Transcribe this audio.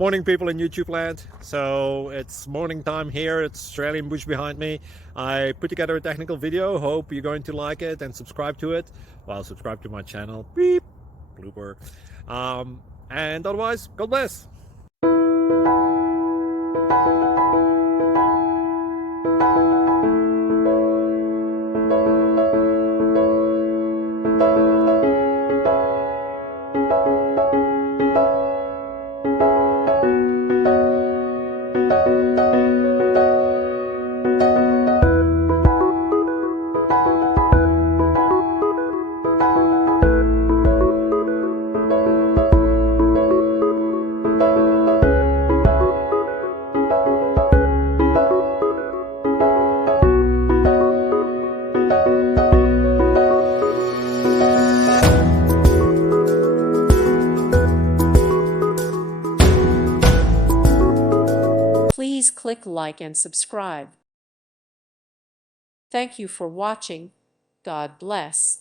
Morning, people in YouTube land. So it's morning time here. It's Australian bush behind me. I put together a technical video. Hope you're going to like it and subscribe to it. Well, subscribe to my channel. Beep, blooper. And otherwise, God bless. Please click like and subscribe. Thank you for watching. God bless.